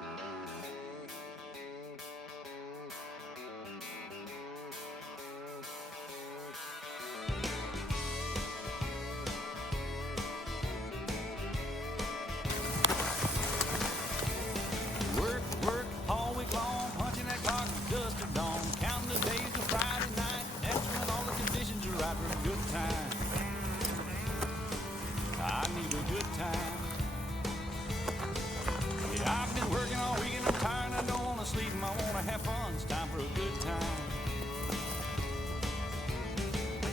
Work all week long, punching that clock just at dawn, counting the days to Friday night. That's when all the conditions are right for a good time. I need a good time. Yeah, I've been working all week and I'm tired and I don't want to sleep and I want to have fun. It's time for a good time.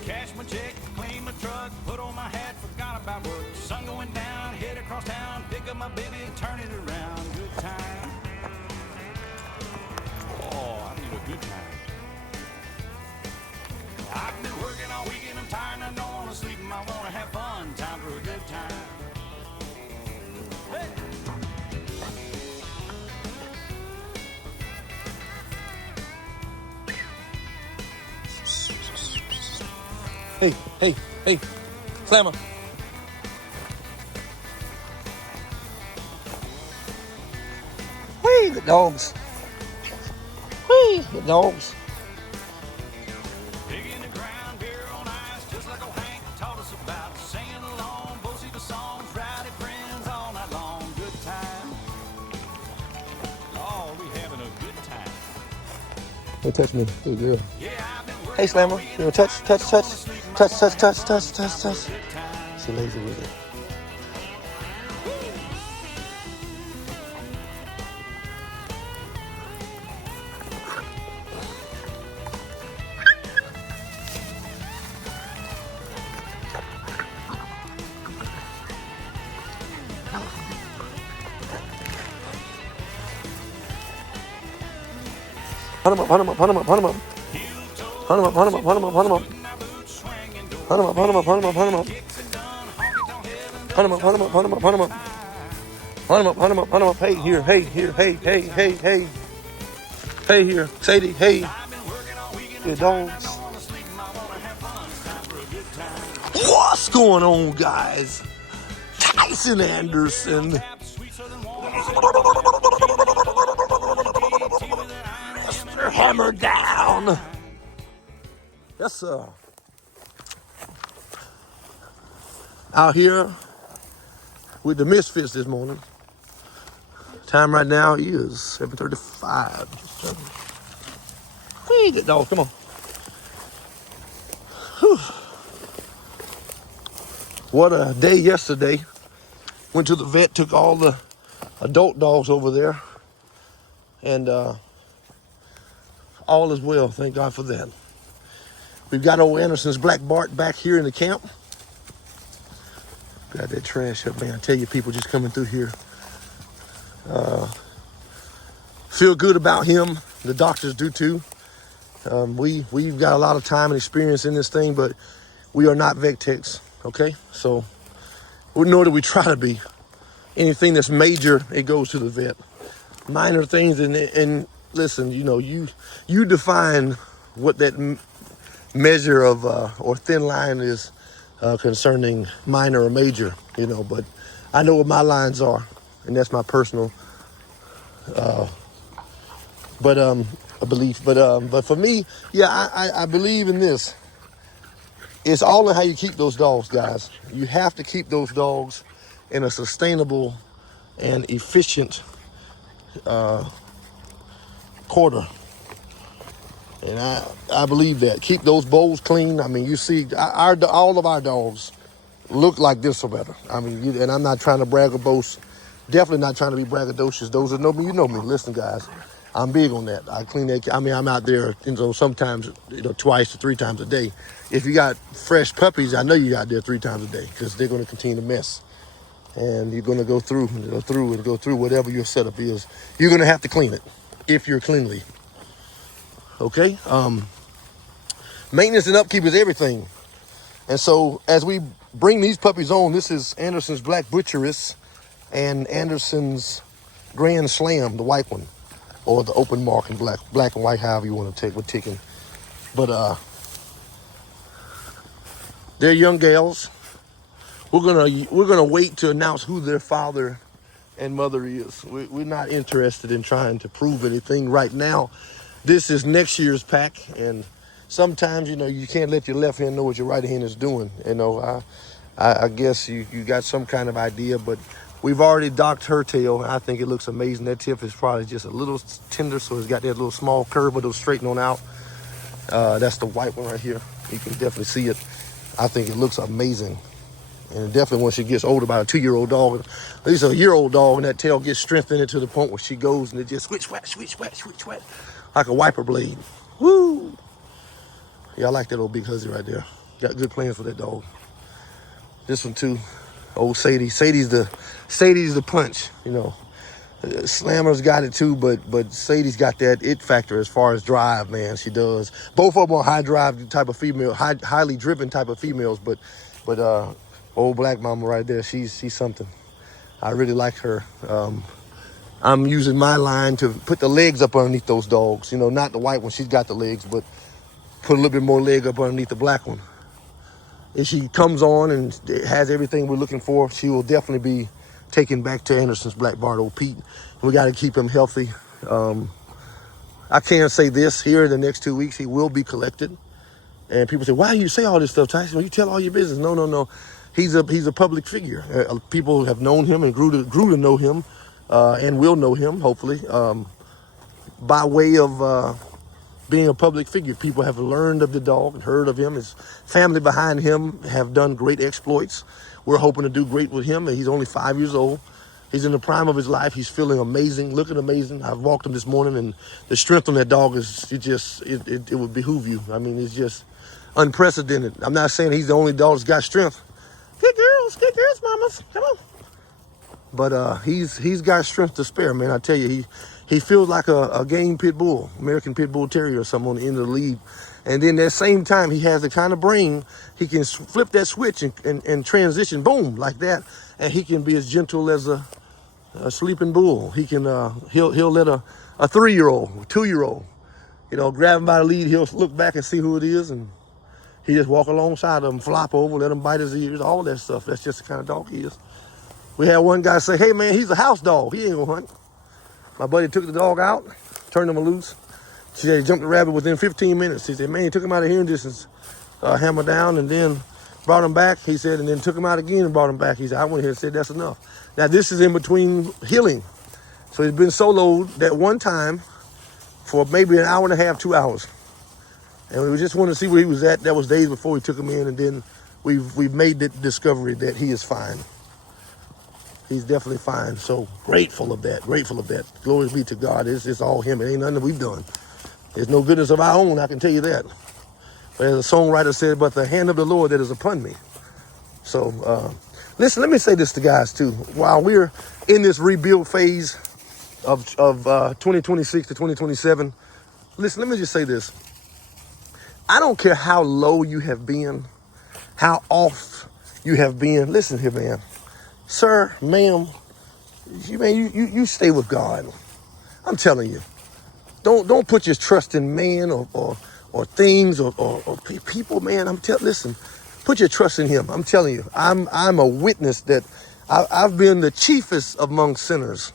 Cash my check, clean my truck, put on my hat, forgot about work. Sun going down, head across town, pick up my baby and turn it around. Good time. Oh, I need a good time. I've been working all week and I'm tired and I don't want to sleep and I want to have fun. Time for a good time. Hey, hey, Slammer. Whee, good dogs. Whee, good dogs. Digging the ground, beer on ice, just like old Hank taught us about. Singing along, both the songs, rowdy friends all night long. Good time. Oh, we having a good time. Don't touch me, good girl. Yeah, I've been working. Hey, Slammer, you know, touch. She lazy with it. Hunt him up. Hunt him up. Hunt him up. Hunt him up. Hunt him up. Hunt him up. Hunt him up. Hunt him up. Hunt him up. Hunt him up. Hunt him up. Hunt him up. Hunt him up. Hunt him up. Hunt him up. Hunt him up. Hunt him up. Hunt him up. Hunt him up. Hey, here. Hey, here. Hey, hey, hey, hey. Hey, here. Sadie. Hey. Good dogs. What's going on, guys? Tyson Anderson. Mr. Hammer down. Yes, sir. Out here with the Misfits this morning. Time right now is 7:35. Hey, good dog, come on. Whew. What a day yesterday. Went to the vet, took all the adult dogs over there, and all is well, thank God for that. We've got old Anderson's black Bart back here in the camp. Got that trash up, man. I tell you, people just coming through here. Feel good about him. The doctors do too. We've got a lot of time and experience in this thing, but we are not vet techs, okay? So, nor do we try to be. Anything that's major, it goes to the vet. Minor things, and listen, you know, you define what that measure of or thin line is concerning minor or major, you know, but I know what my lines are, and that's my personal belief. But for me, yeah, I believe in this. It's all in how you keep those dogs, guys. You have to keep those dogs in a sustainable and efficient quarter. And I believe that. Keep those bowls clean. I mean, you see, all of our dogs look like this or better. I mean, and I'm not trying to brag or boast. Definitely not trying to be braggadocious. Those that know me, you know me. Listen, guys, I'm big on that. I clean that. I mean, I'm out there, you know, sometimes, you know, 2 to 3 times a day. If you got fresh puppies, I know you out there 3 times a day because they're going to continue to mess. And you're going to go through whatever your setup is. You're going to have to clean it if you're cleanly. Okay? Maintenance and upkeep is everything. And so as we bring these puppies on, this is Anderson's Black Butcheress and Anderson's Grand Slam, the white one, or the open mark in black and white, however you want to take with ticking. But they're young gals. We're gonna wait to announce who their father and mother is. We're not interested in trying to prove anything right now. This is next year's pack, and sometimes, you know, you can't let your left hand know what your right hand is doing. You know, I guess you got some kind of idea, but we've already docked her tail. I think it looks amazing. That tip is probably just a little tender, so it's got that little small curve, but it'll straighten on out. That's the white one right here. You can definitely see it. I think it looks amazing. And definitely when she gets older, about a 2-year-old dog, at least a year-old dog, and that tail gets strengthened to the point where she goes and it just switch, whack, switch, whack, switch, whack, like a wiper blade. Woo! Yeah, I like that old big hussy right there. Got good plans for that dog. This one too, old Sadie. Sadie's the punch, you know. Slammer's got it too, but Sadie's got that it factor as far as drive, man. She does. Both of them are high drive type of female, highly driven type of females, but old black mama right there, she's something. I really like her. I'm using my line to put the legs up underneath those dogs. You know, not the white one, she's got the legs, but put a little bit more leg up underneath the black one. If she comes on and has everything we're looking for, she will definitely be taken back to Anderson's Black Bart, old Pete. We got to keep him healthy. I can say this, here in the next 2 weeks, he will be collected. And people say, why do you say all this stuff, Tyson? Well, you tell all your business. No. He's a public figure. People have known him and grew to know him and will know him, hopefully, by way of being a public figure. People have learned of the dog and heard of him. His family behind him have done great exploits. We're hoping to do great with him. He's only 5 years old. He's in the prime of his life. He's feeling amazing, looking amazing. I've walked him this morning, and the strength on that dog is it would behoove you. I mean, it's just unprecedented. I'm not saying he's the only dog that's got strength. Get girls, mamas, come on. But he's got strength to spare, man. I tell you, he feels like a game pit bull, American pit bull terrier or something on the end of the lead. And then at the same time, he has the kind of brain, he can flip that switch and transition, boom, like that. And he can be as gentle as a sleeping bull. He can, he'll let a 3-year-old, 2-year-old, you know, grab him by the lead. He'll look back and see who it is, and he just walk alongside of him, flop over, let him bite his ears, all that stuff. That's just the kind of dog he is. We had one guy say, hey man, he's a house dog. He ain't gonna hunt. My buddy took the dog out, turned him loose. She said he jumped the rabbit within 15 minutes. He said, man, he took him out of hearing distance, hammer down, and then brought him back. He said, and then took him out again and brought him back. He said, I went here and said, that's enough. Now this is in between healing. So he's been soloed that one time for maybe an hour and a half, 2 hours. And we just wanted to see where he was at. That was days before we took him in, and then we've made the discovery that he is fine. He's definitely fine. So grateful of that. Glory be to God. It's all him. It ain't nothing that we've done. There's no goodness of our own, I can tell you that. But as a songwriter said, but the hand of the Lord that is upon me. So listen, let me say this to guys too. While we're in this rebuild phase of 2026 to 2027, listen, let me just say this. I don't care how low you have been, how off you have been. Listen here, man. Sir, ma'am, you stay with God. I'm telling you. Don't put your trust in man or things or people, man. Listen, put your trust in him. I'm telling you. I'm a witness that I've been the chiefest among sinners.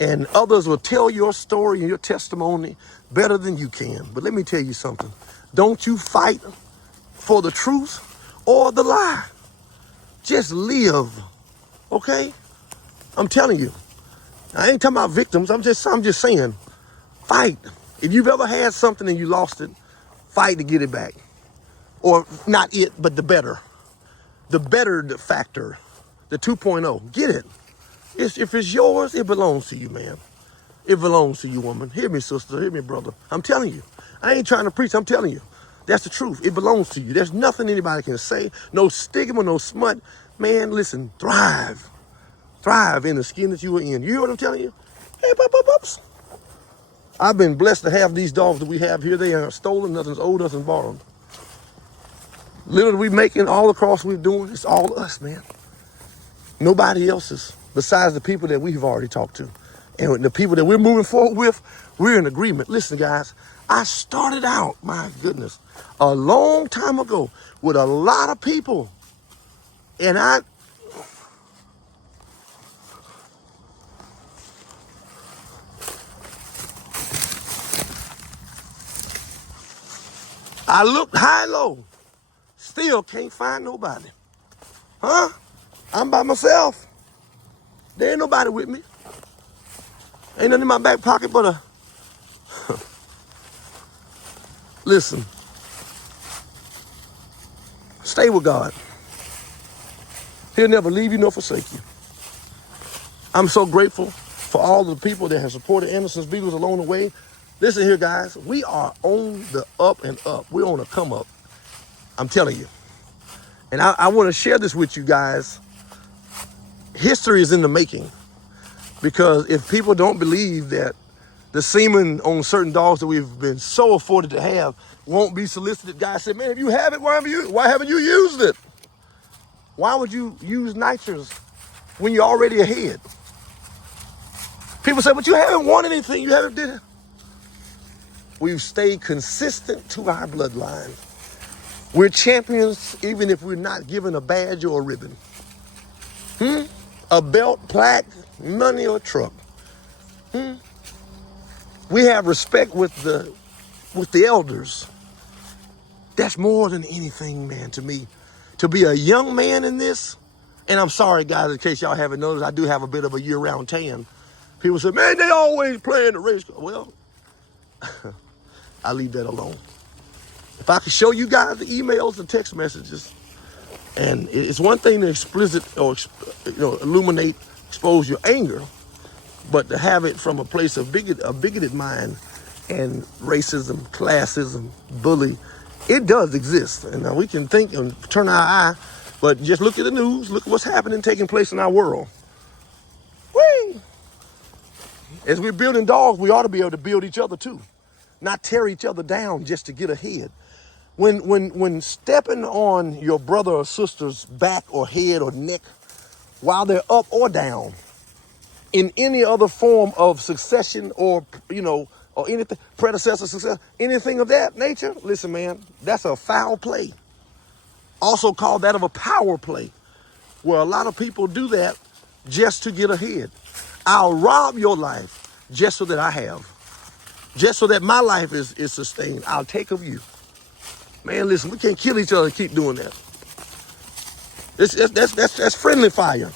And others will tell your story and your testimony better than you can. But let me tell you something. Don't you fight for the truth or the lie. Just live, okay? I'm telling you. I ain't talking about victims. I'm just saying, fight. If you've ever had something and you lost it, fight to get it back. Or not it, but the better. The better factor, the 2.0. Get it. If it's yours, it belongs to you, man. It belongs to you, woman. Hear me, sister. Hear me, brother. I'm telling you. I ain't trying to preach. I'm telling you. That's the truth. It belongs to you. There's nothing anybody can say. No stigma, no smut. Man, listen, thrive. Thrive in the skin that you are in. You hear what I'm telling you? Hey, pups. I've been blessed to have these dogs that we have here. They aren't stolen. Nothing's owed, nothing's borrowed. Little we making, all across we're doing, it's all us, man. Nobody else's besides the people that we've already talked to. And the people that we're moving forward with, we're in agreement. Listen, guys, I started out, my goodness, a long time ago with a lot of people. And I looked high and low. Still can't find nobody. Huh? I'm by myself. There ain't nobody with me. Ain't nothing in my back pocket but a... Listen. Stay with God. He'll never leave you nor forsake you. I'm so grateful for all the people that have supported Anderson's Beagles along the way. Listen here, guys. We are on the up and up. We're on a come up. I'm telling you. And I want to share this with you guys. History is in the making. Because if people don't believe that the semen on certain dogs that we've been so afforded to have won't be solicited, guys say, man, if you have it, why haven't you used it? Why would you use nitrous when you're already ahead? People say, but you haven't won anything. You haven't did it. We've stayed consistent to our bloodline. We're champions even if we're not given a badge or a ribbon. A belt, plaque, money, or truck. We have respect with the elders. That's more than anything, man, to me. To be a young man in this, and I'm sorry, guys, in case y'all haven't noticed, I do have a bit of a year-round tan. People say, man, they always playing the race car. Well, I leave that alone. If I could show you guys the emails, the text messages, and it's one thing to explicit or illuminate, expose your anger, but to have it from a place of a bigoted mind and racism, classism, bully, it does exist. And we can think and turn our eye, but just look at the news, look at what's happening, taking place in our world. Whee! As we're building dogs, we ought to be able to build each other too, not tear each other down just to get ahead. When stepping on your brother or sister's back or head or neck while they're up or down in any other form of succession or anything, predecessor success, anything of that nature, listen, man, that's a foul play. Also called that of a power play, where a lot of people do that just to get ahead. I'll rob your life just so that I have. Just so that my life is sustained. I'll take of you. Man, listen, we can't kill each other and keep doing that. That's friendly fire.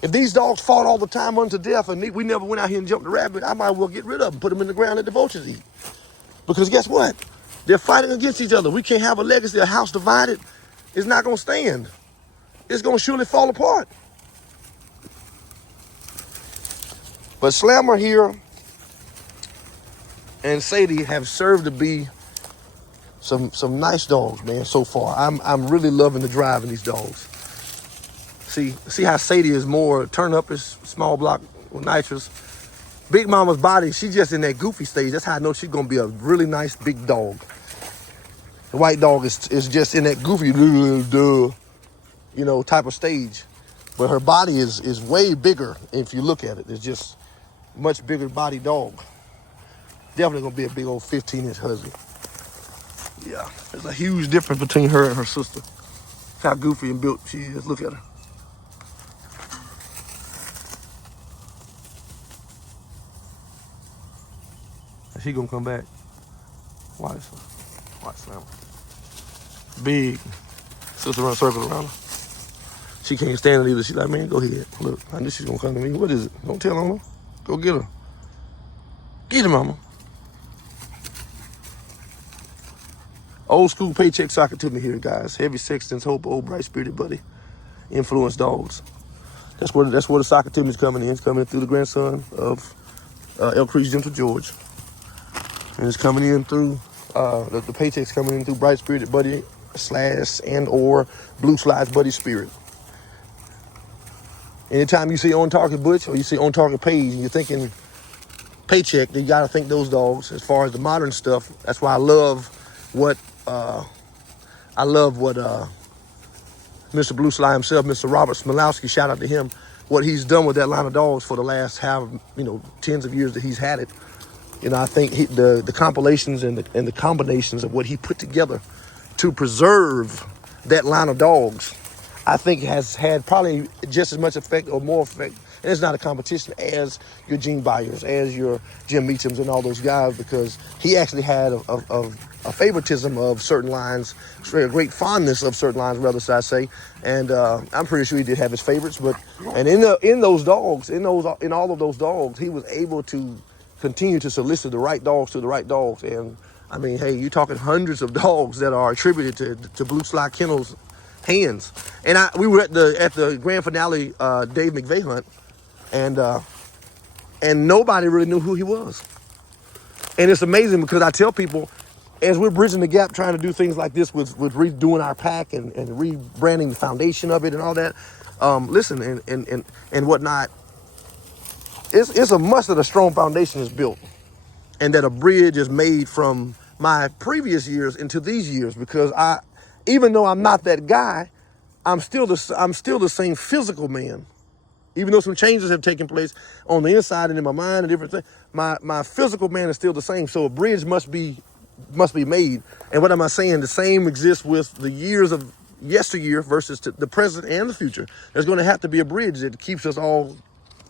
If these dogs fought all the time unto death and we never went out here and jumped the rabbit, I might well get rid of them, put them in the ground, let the vultures eat. Because guess what? They're fighting against each other. We can't have a legacy, a house divided. It's not going to stand. It's going to surely fall apart. But Slammer here and Sadie have served to be some nice dogs, man, so far. I'm really loving the drive in these dogs. See how Sadie is more turn up is small block with nitrous. Big Mama's body, she's just in that goofy stage. That's how I know she's gonna be a really nice big dog. The white dog is just in that goofy type of stage. But her body is way bigger if you look at it. It's just much bigger body dog. Definitely gonna be a big old 15-inch husband. Yeah, there's a huge difference between her and her sister. That's how goofy and built she is. Look at her. And she gonna come back. Watch now. Big. Sister run a circle around her. She can't stand it either. She's like, man, go ahead. Look, I knew she's gonna come to me. What is it? Don't tell on her. Go get her. Get her, mama. Old school paycheck soccer to me here, guys. Heavy sextons, hope, old bright spirited buddy. Influence dogs. That's where the soccer team is coming in. It's coming in through the grandson of LPRCH Gentle George. And it's coming in through, the paycheck's coming in through bright spirited buddy / and or blue slides buddy spirit. Anytime you see on target Butch or you see on target Page and you're thinking paycheck, you gotta think those dogs. As far as the modern stuff, that's why I love what Mr. Blue Sly himself, Mr. Robert Smilowski, shout out to him, what he's done with that line of dogs for the last tens of years that he's had it. I think the compilations and the combinations of what he put together to preserve that line of dogs, I think has had probably just as much effect or more effect And it's not a competition as your Gene Byers, as your Jim Meachams and all those guys, because he actually had a favoritism of certain lines, a great fondness of certain lines, rather should I say. And I'm pretty sure he did have his favorites, but and in all of those dogs, he was able to continue to solicit the right dogs to the right dogs. And I mean, hey, you're talking hundreds of dogs that are attributed to Blue Slide Kennels hands. And we were at the grand finale Dave McVeigh hunt, and nobody really knew who he was. And it's amazing because I tell people, as we're bridging the gap, trying to do things like this with redoing our pack and rebranding the foundation of it and all that, listen and whatnot, it's a must that a strong foundation is built and that a bridge is made from my previous years into these years, because even though I'm not that guy, I'm still the same physical man. Even though some changes have taken place on the inside and in my mind and different things, my physical man is still the same. So a bridge must be made. And what am I saying? The same exists with the years of yesteryear versus the present and the future. There's going to have to be a bridge that keeps us all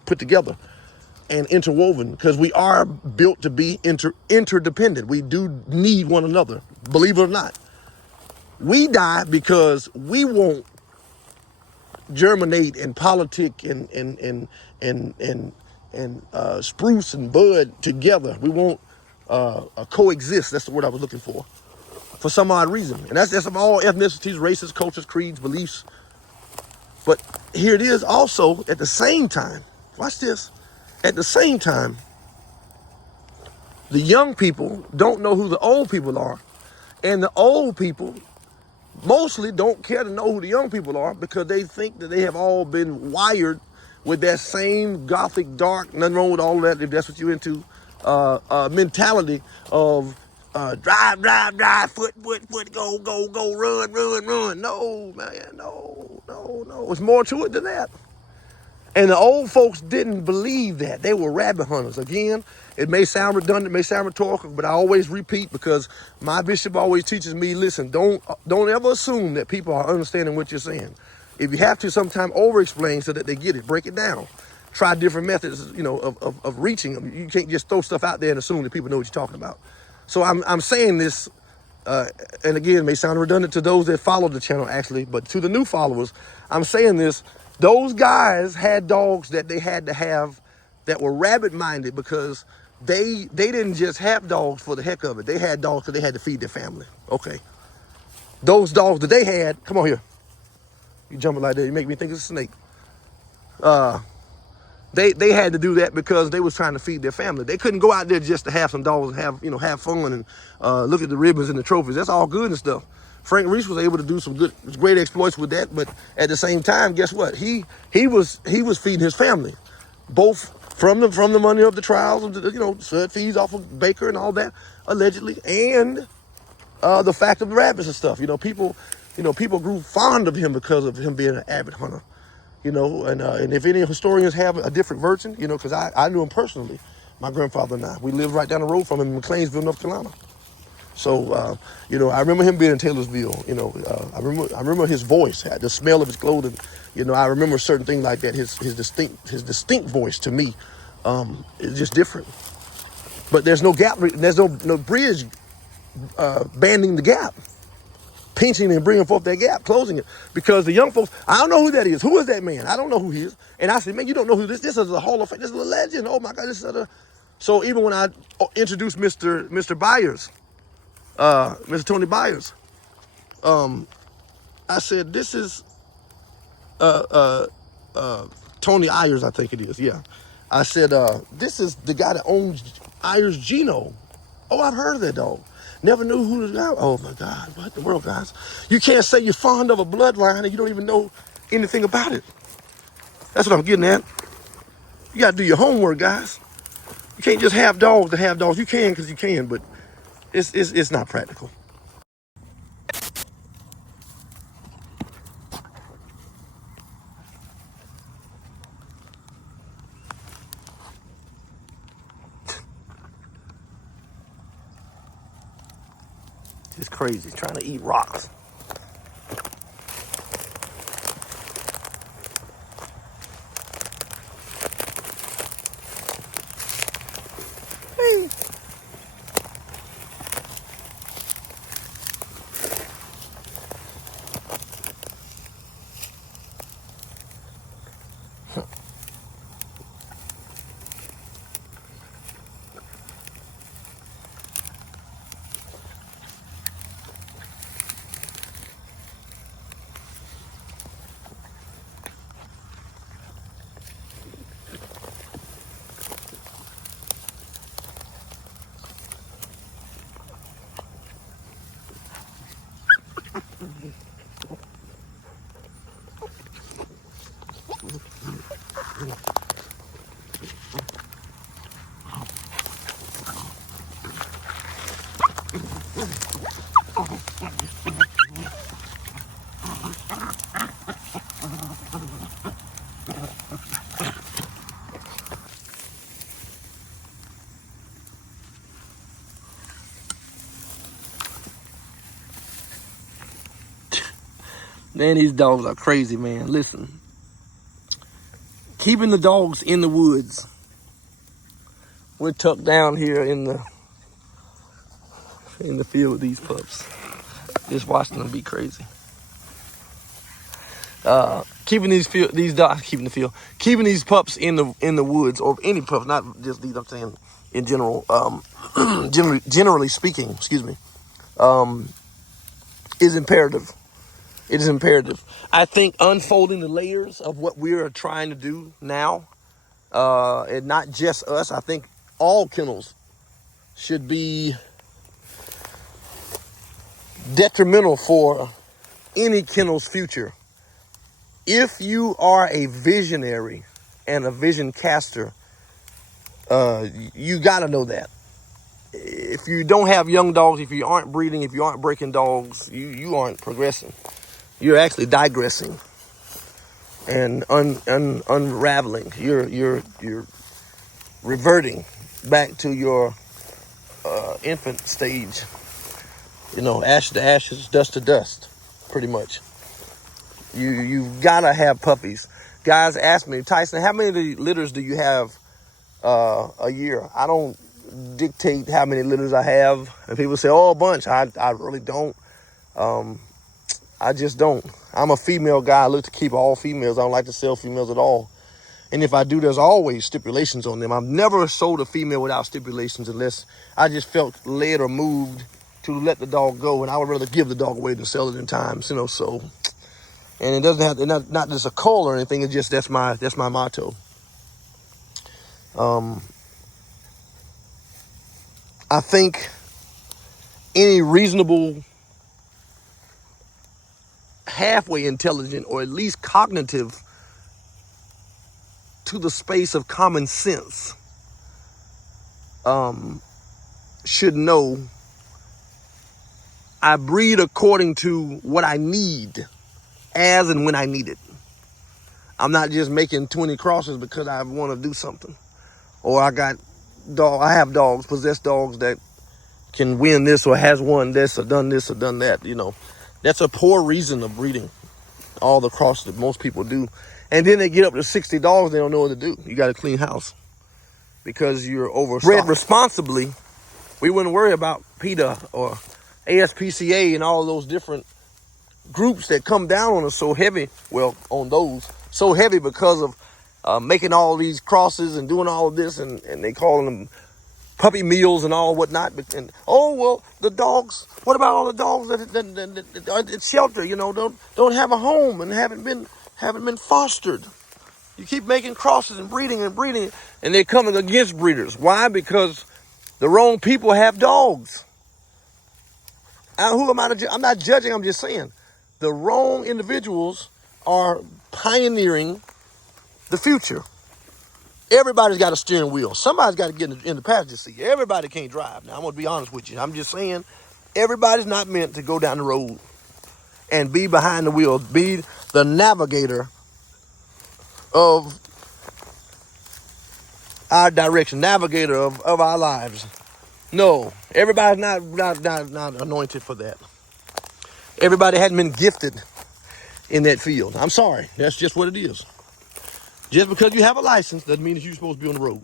put together and interwoven, because we are built to be interdependent. We do need one another, believe it or not. We die because we won't germinate and politic and spruce and bud together. We won't coexist. That's the word I was looking for some odd reason. And that's of all ethnicities, races, cultures, creeds, beliefs. But here it is also at the same time. Watch this. At the same time, the young people don't know who the old people are. And the old people mostly don't care to know who the young people are, because they think that they have all been wired with that same gothic, dark, nothing wrong with all of that if that's what you're into, mentality of drive, foot, go, run. No, man, no. There's more to it than that. And the old folks didn't believe that. They were rabbit hunters. Again, it may sound redundant, it may sound rhetorical, but I always repeat, because my bishop always teaches me, listen, don't ever assume that people are understanding what you're saying. If you have to, sometime over-explain so that they get it. Break it down. Try different methods, of reaching them. You can't just throw stuff out there and assume that people know what you're talking about. So I'm saying this, and again, it may sound redundant to those that follow the channel, actually, but to the new followers, I'm saying this. Those guys had dogs that they had to have that were rabbit-minded, because they didn't just have dogs for the heck of it. They had dogs because they had to feed their family. Okay. Those dogs that they had, come on here. You jumping like that, you make me think it's a snake. They had to do that because they was trying to feed their family. They couldn't go out there just to have some dogs and have fun and look at the ribbons and the trophies. That's all good and stuff. Frank Reese was able to do some great exploits with that, but at the same time, guess what? He was feeding his family, both from the money of the trials, stud fees off of Baker and all that, allegedly, and the fact of the rabbits and stuff. People grew fond of him because of him being an avid hunter. And if any historians have a different version, because I knew him personally, my grandfather and I, we lived right down the road from him in McLeansville, North Carolina. So, I remember him being in Taylorsville. I remember his voice, the smell of his clothing. I remember certain things like that. His distinct voice to me is just different. But there's no gap. There's no bridge banding the gap, pinching and bringing forth that gap, closing it. Because the young folks, I don't know who that is. Who is that man? I don't know who he is. And I said, man, you don't know who this is. This is a Hall of Fame. This is a legend. Oh my God, this is a. So even when I introduced Mr. Byers. Mr. Tony Byers, I said, this is Tony Ayers, I think it is, yeah. I said, this is the guy that owns Ayers Gino. Oh, I've heard of that dog. Never knew who the guy. Oh my God, what in the world, guys? You can't say you're fond of a bloodline and you don't even know anything about it. That's what I'm getting at. You gotta do your homework, guys. You can't just have dogs to have dogs. You can because you can, but it's not practical. It's crazy, trying to eat rocks. Man, these dogs are crazy, man. Listen, keeping the dogs in the woods. We're tucked down here in the field with these pups. Just watching them be crazy. Keeping these pups in the woods, or any pups, not just these. I'm saying in general. Generally speaking, excuse me, is imperative. It is imperative. I think unfolding the layers of what we're trying to do now, and not just us. I think all kennels should be detrimental for any kennel's future. If you are a visionary and a vision caster, you got to know that. If you don't have young dogs, if you aren't breeding, if you aren't breaking dogs, you aren't progressing. You're actually digressing and unraveling. You're reverting back to your infant stage. You know, ash to ashes, dust to dust, pretty much. You've got to have puppies. Guys ask me, Tyson, how many litters do you have a year? I don't dictate how many litters I have. And people say, oh, a bunch. I really don't. I just don't. I'm a female guy. I look to keep all females. I don't like to sell females at all. And if I do, there's always stipulations on them. I've never sold a female without stipulations unless I just felt led or moved to let the dog go. And I would rather give the dog away than sell it in times, you know, so. And it doesn't have to, not just a call or anything. It's just, that's my motto. I think any reasonable, halfway intelligent, or at least cognitive to the space of common sense should know I breed according to what I need as and when I need it. I'm not just making 20 crosses because I want to do something. Or I have dogs, possessed dogs that can win this or has won this or done that, you know. That's a poor reason of breeding all the crosses that most people do. And then they get up to 60 dogs, they don't know what to do. You got to clean house because you're overstocked. Bred responsibly, we wouldn't worry about PETA or ASPCA and all of those different groups that come down on us so heavy. Well, on those, so heavy because of making all these crosses and doing all of this, and they calling them puppy meals and all whatnot. And oh well, the dogs. What about all the dogs that are at shelter? You know, don't have a home and haven't been fostered. You keep making crosses and breeding, and they're coming against breeders. Why? Because the wrong people have dogs. Who am I to? I'm not judging. I'm just saying the wrong individuals are pioneering the future. Everybody's got a steering wheel. Somebody's got to get in the passenger seat. Everybody can't drive. Now, I'm going to be honest with you. I'm just saying, everybody's not meant to go down the road and be behind the wheel, be the navigator of our direction, navigator of our lives. No, everybody's not anointed for that. Everybody hadn't been gifted in that field. I'm sorry. That's just what it is. Just because you have a license doesn't mean that you're supposed to be on the road.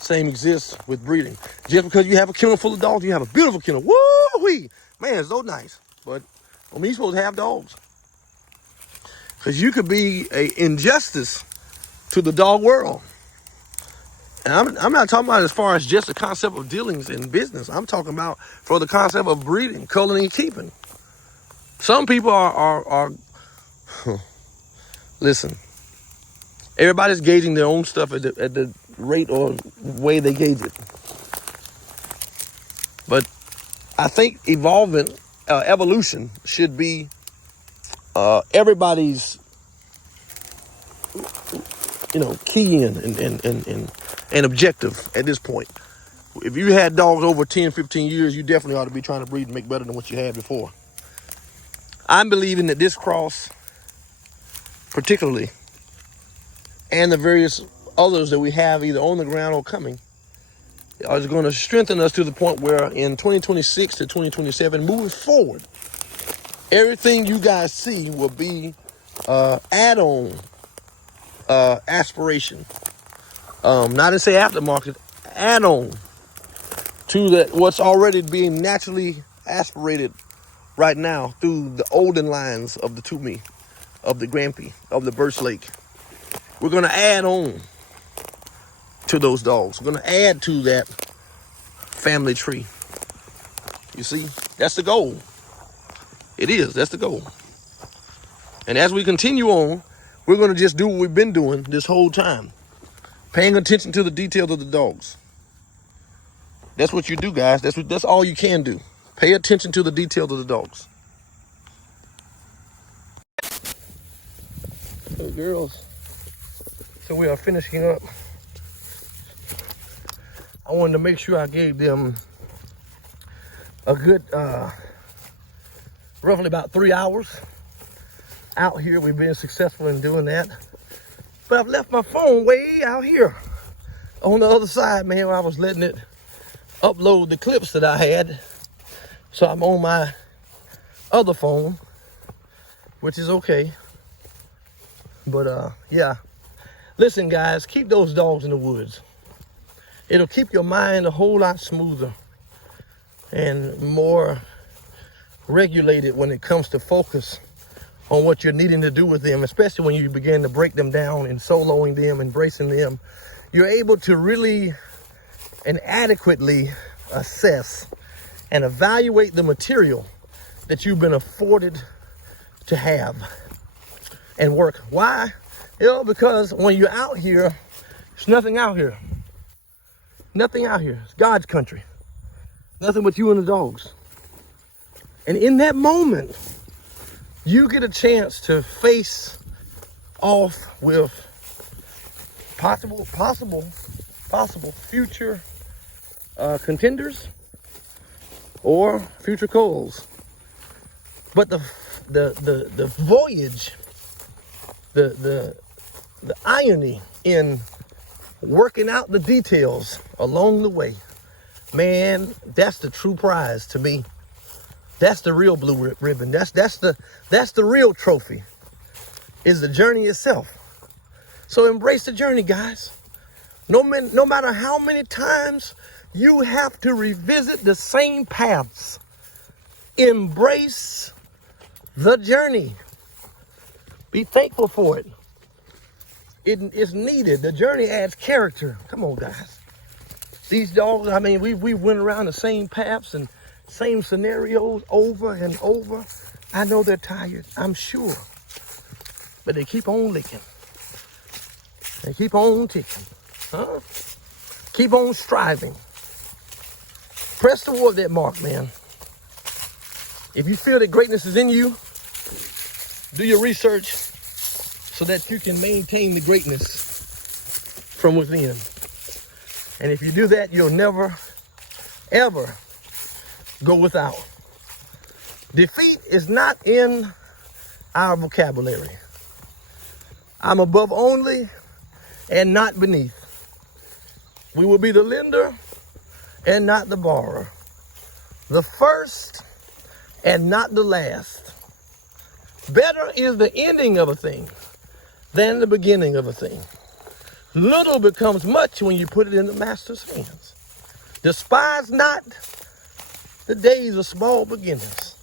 Same exists with breeding. Just because you have a kennel full of dogs, you have a beautiful kennel. Woo-wee! Man, it's so nice. But I mean, you're supposed to have dogs. Because you could be an injustice to the dog world. And I'm not talking about as far as just the concept of dealings in business. I'm talking about for the concept of breeding, culling, and keeping. Some people are listen, everybody's gauging their own stuff at the rate or way they gauge it. But I think evolution should be everybody's, key and objective at this point. If you had dogs over 10, 15 years, you definitely ought to be trying to breed and make better than what you had before. I'm believing that this cross, particularly, and the various others that we have either on the ground or coming, is going to strengthen us to the point where in 2026 to 2027, moving forward, Everything you guys see will be add-on aspiration. Not to say aftermarket, add-on to that what's already being naturally aspirated right now through the olden lines of the Toomey, of the Grampy, of the Birch Lake. We're gonna add on to those dogs. We're gonna add to that family tree. You see, that's the goal. It is, that's the goal. And as we continue on, we're gonna just do what we've been doing this whole time. Paying attention to the details of the dogs. That's what you do, guys. That's all you can do. Pay attention to the details of the dogs. Hey, girls. So we are finishing up. I wanted to make sure I gave them a good, roughly about 3 hours out here. We've been successful in doing that. But I've left my phone way out here on the other side, man, where I was letting it upload the clips that I had. So I'm on my other phone, which is okay. But yeah, listen guys, keep those dogs in the woods. It'll keep your mind a whole lot smoother and more regulated when it comes to focus on what you're needing to do with them, especially when you begin to break them down and soloing them, embracing them. You're able to really and adequately assess and evaluate the material that you've been afforded to have and work. Why? You know, because when you're out here, there's nothing out here. Nothing out here. It's God's country. Nothing but you and the dogs. And in that moment, you get a chance to face off with possible future contenders or future goals. But the voyage, the irony in working out the details along the way, man, that's the true prize to me. That's the real blue ribbon. That's the real trophy, is the journey itself. So embrace the journey, guys. No matter how many times you have to revisit the same paths, embrace the journey. Be thankful for it. It is needed. The journey adds character. Come on, guys. These dogs, I mean, we went around the same paths and same scenarios over and over. I know they're tired, I'm sure. But they keep on licking. They keep on ticking. Huh? Keep on striving. Press toward that mark, man. If you feel that greatness is in you, do your research so that you can maintain the greatness from within. And if you do that, you'll never, ever go without. Defeat is not in our vocabulary. I'm above only and not beneath. We will be the lender and not the borrower. The first and not the last. Better is the ending of a thing than the beginning of a thing. Little becomes much when you put it in the master's hands. Despise not the days of small beginnings.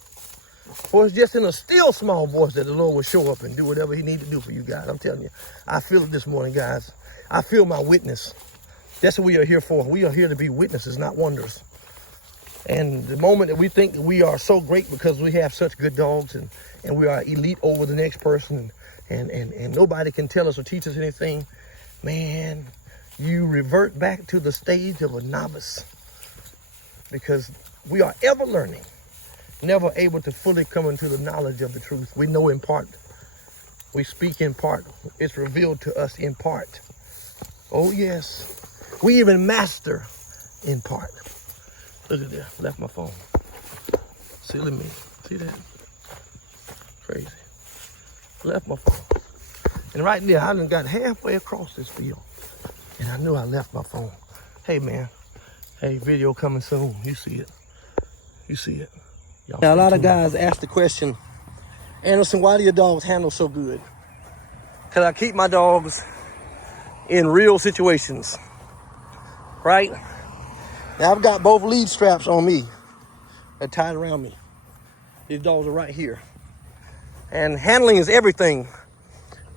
For it's just in a still small voice that the Lord will show up and do whatever he needs to do for you guys. I'm telling you, I feel it this morning, guys. I feel my witness. That's what we are here for. We are here to be witnesses, not wonders. And the moment that we think that we are so great because we have such good dogs and we are elite over the next person and nobody can tell us or teach us anything, man, you revert back to the stage of a novice. Because we are ever learning, never able to fully come into the knowledge of the truth. We know in part. We speak in part. It's revealed to us in part. Oh, yes. We even master in part. Look at that. Left my phone. Silly me. See that? Crazy. Left my phone. And right there, I done got halfway across this field. And I knew I left my phone. Hey, man. Hey, video coming soon. You see it. You see it. Now, a lot of guys ask the question, Anderson, why do your dogs handle so good? Because I keep my dogs in real situations, right? Now I've got both lead straps on me. They're tied around me. These dogs are right here. And handling is everything.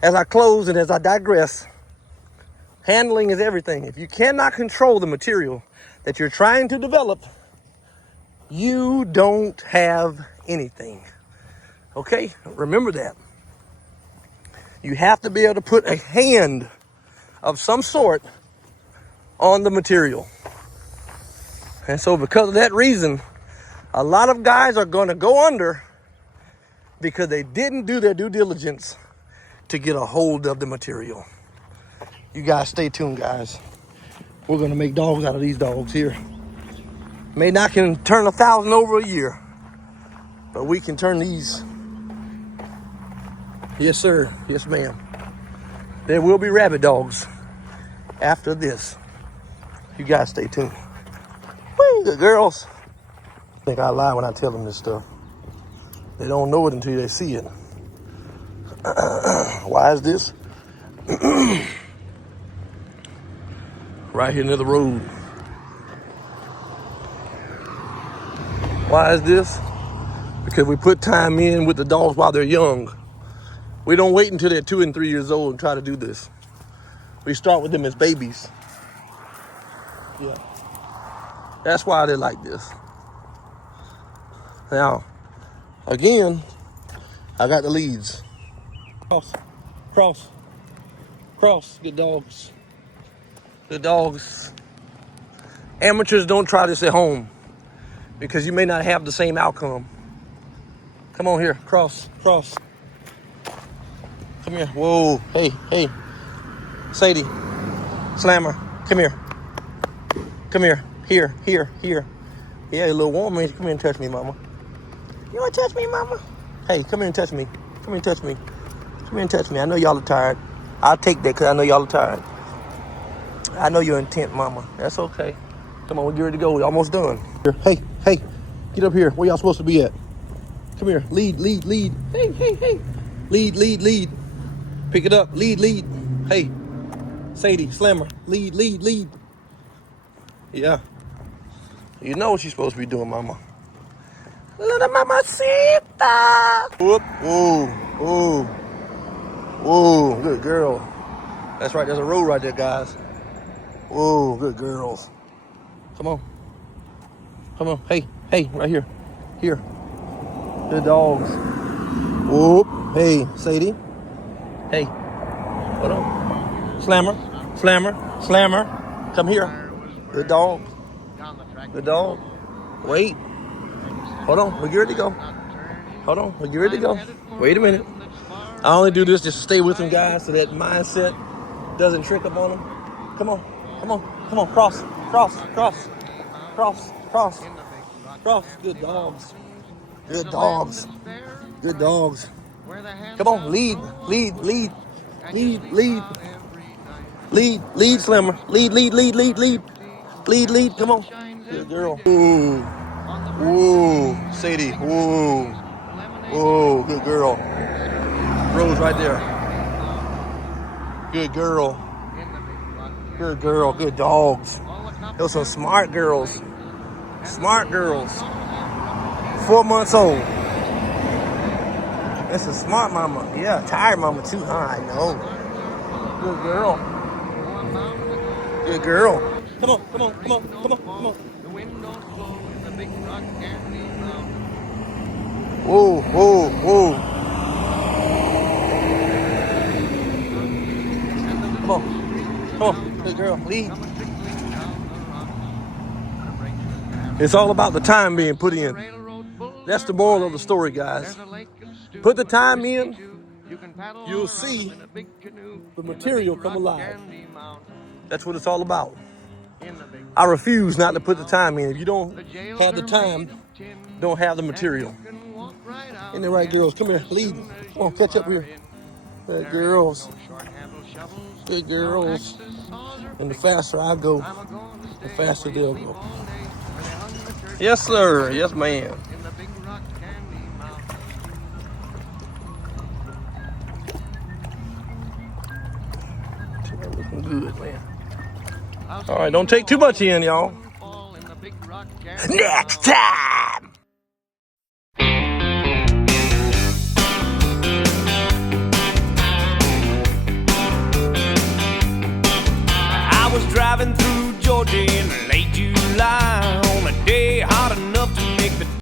As I close and as I digress, handling is everything. If you cannot control the material that you're trying to develop, you don't have anything. Okay? Remember that. You have to be able to put a hand of some sort on the material. And so because of that reason, a lot of guys are going to go under because they didn't do their due diligence to get a hold of the material. You guys stay tuned, guys. We're going to make dogs out of these dogs here. May not can turn 1,000 over a year, but we can turn these. Yes, sir. Yes, ma'am. There will be rabbit dogs after this. You guys stay tuned. Woo, good girls. I think I lie when I tell them this stuff. They don't know it until they see it. Why is this? Right here near the road. Why is this? Because we put time in with the dogs while they're young. We don't wait until they're 2 and 3 years old and try to do this. We start with them as babies. Yeah. That's why they're like this. Now, again, I got the leads. Cross, cross, cross. Good dogs. Good dogs. Amateurs, don't try this at home because you may not have the same outcome. Come on here, cross, cross. Come here. Whoa, hey, hey. Sadie, Slammer, come here. Come here, here, here, here. Yeah, a little warm. Come here and touch me, mama. You want to touch me, mama? Hey, come here and touch me. Come here and touch me. Come here and touch me. I know y'all are tired. I'll take that because I know y'all are tired. I know you're intent, mama. That's okay. Come on, we're getting ready to go. We're almost done. Hey, hey, get up here. Where y'all supposed to be at? Come here. Lead, lead, lead. Hey, hey, hey. Lead, lead, lead. Pick it up. Lead, lead. Hey, Sadie, Slammer. Lead, lead, lead. Yeah. You know what you're supposed to be doing, mama. Little mamacita. Whoop. Whoa. Whoa. Whoa. Good girl. That's right. There's a road right there, guys. Whoa. Good girls. Come on. Come on. Hey. Hey. Right here. Here. Good dogs. Whoop. Hey. Sadie. Hey. Hold on. Slammer. Slammer. Slammer. Come here. Good dog. Good dog. Wait. Hold on. We're ready to go. Hold on. We're ready to go. Wait a minute. I only do this just to stay with them, guys, so that mindset doesn't trick up on them. Come on. Come on. Come on. Cross. Cross. Cross. Cross. Cross. Cross. Good dogs. Good dogs. Good dogs. Come on. Lead. Lead. Lead. Lead. Lead. Lead. Lead, Slimmer. Lead. Lead. Lead. Lead. Lead. Lead. Lead. Come on. Good girl. Ooh. Ooh. Sadie. Ooh. Ooh. Good girl. Rose right there. Good girl. Good girl. Good dogs. Those are some smart girls. Smart girls. 4 months old. That's a smart mama. Yeah, tired mama too, huh? I know. Good girl. Good girl. Come on, come on, come on, come on, come on. Whoa, whoa, whoa. Come on. Come on. Good girl. Lead. It's all about the time being put in. That's the moral of the story, guys. Put the time in, you'll see the material come alive. That's what it's all about. I refuse not to put the time in. If you don't have the time, don't have the material. Ain't that right, girls? Come here, lead. Come on, catch up here. Good girls. Good girls. And the faster I go, the faster they'll go. Yes, sir. Yes, ma'am. Good, man. All right, don't take too much in, y'all. Next time. I was driving through Georgia in late July on a day hot enough